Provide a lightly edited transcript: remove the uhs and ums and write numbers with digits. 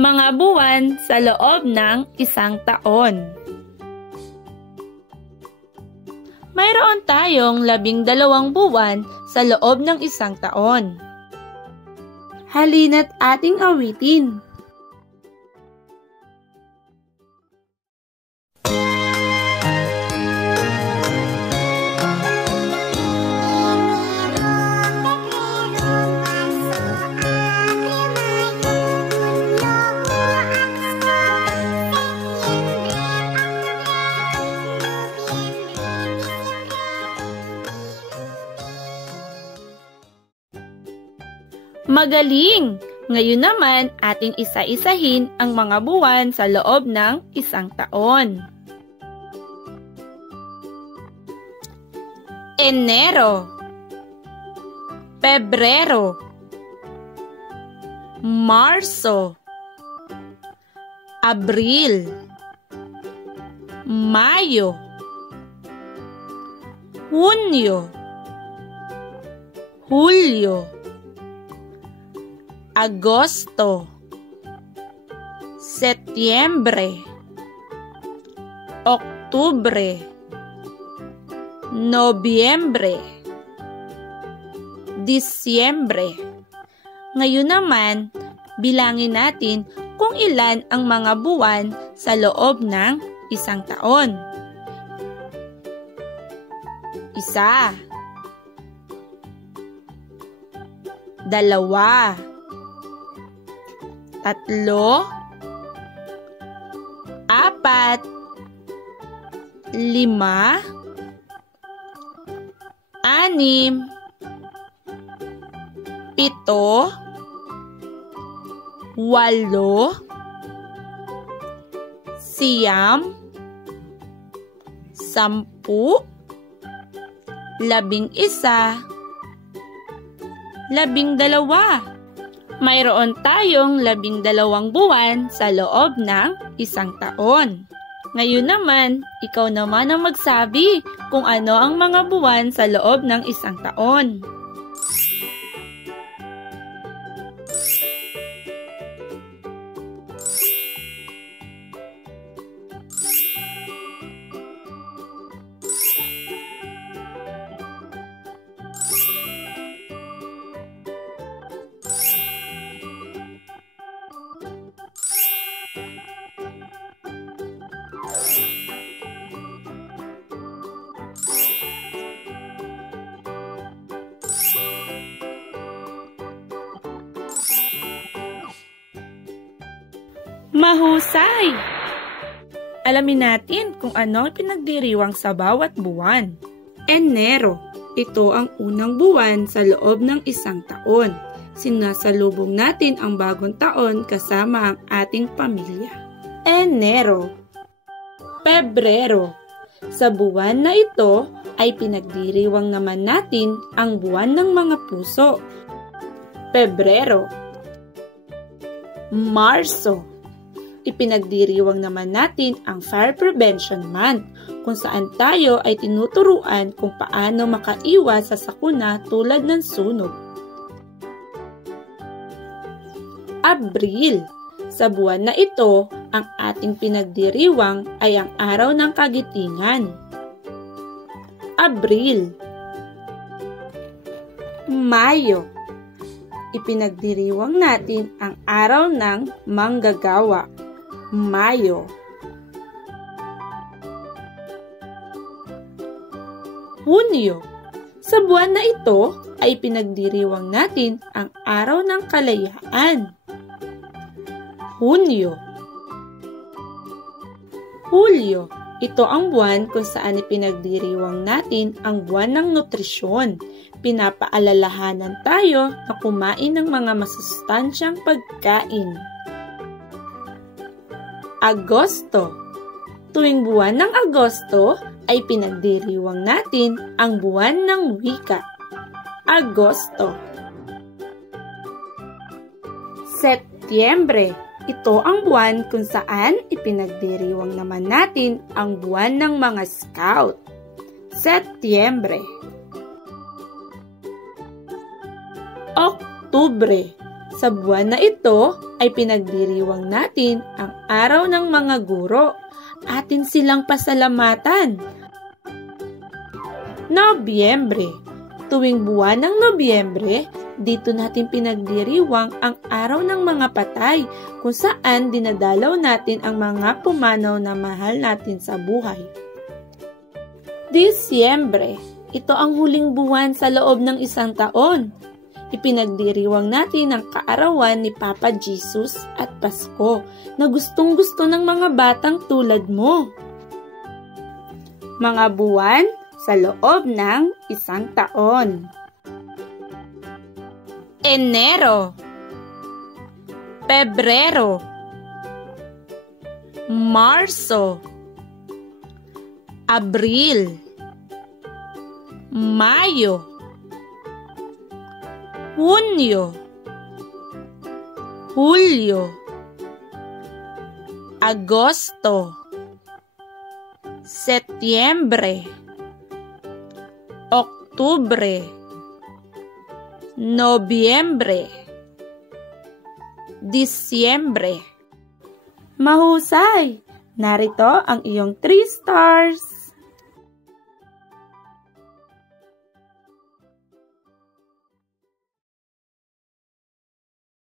Mga buwan sa loob ng isang taon. Mayroon tayong 12 buwan sa loob ng isang taon. Halina't ating awitin. Magaling! Ngayon naman, ating isa-isahin ang mga buwan sa loob ng isang taon. Enero, Pebrero, Marso, Abril, Mayo, Hunyo, Hulyo, Agosto, Setyembre, Oktubre, Nobyembre, Disyembre. Ngayon naman, bilangin natin kung ilan ang mga buwan sa loob ng isang taon. 1, 2, 3, 4, 5, 6, 7, 8, 9, 10, 11, 12. Mayroon tayong 12 buwan sa loob ng isang taon. Ngayon naman, ikaw naman ang magsabi kung ano ang mga buwan sa loob ng isang taon. Mahusay! Alamin natin kung ano ang pinagdiriwang sa bawat buwan. Enero. Ito ang unang buwan sa loob ng isang taon. Sinasalubong natin ang bagong taon kasama ang ating pamilya. Enero. Pebrero. Sa buwan na ito ay pinagdiriwang naman natin ang buwan ng mga puso. Pebrero. Marso. Ipinagdiriwang naman natin ang Fire Prevention Month, kung saan tayo ay tinuturuan kung paano makaiwas sa sakuna tulad ng sunog. Abril. Sa buwan na ito, ang ating pinagdiriwang ay ang araw ng kagitingan. Abril. Mayo. Ipinagdiriwang natin ang araw ng manggagawa. Mayo. Hunyo. Sa buwan na ito ay pinagdiriwang natin ang araw ng kalayaan. Hunyo. Hulyo. Ito ang buwan kung saan ipinagdiriwang natin ang buwan ng nutrisyon. Pinapaalalahanan tayo na kumain ng mga masustansyang pagkain. Agosto. Tuwing buwan ng Agosto ay pinagdiriwang natin ang buwan ng wika. Agosto. Setyembre. Ito ang buwan kung saan ipinagdiriwang naman natin ang buwan ng mga scout. Setyembre. Oktubre. Sa buwan na ito ay pinagdiriwang natin ang araw ng mga guro. Atin silang pasalamatan. Nobyembre. Tuwing buwan ng Nobyembre, dito natin pinagdiriwang ang araw ng mga patay kung saan dinadalaw natin ang mga pumanaw na mahal natin sa buhay. Disyembre. Ito ang huling buwan sa loob ng isang taon. Ipinagdiriwang natin ang kaarawan ni Papa Jesus at Pasko na gustong-gusto ng mga batang tulad mo. Mga buwan sa loob ng isang taon. Enero, Pebrero, Marso, Abril, Mayo, Hunyo, Hulyo, Agosto, Setyembre, Oktubre, Nobyembre, Disyembre. Mahusay! Narito ang iyong 3 stars.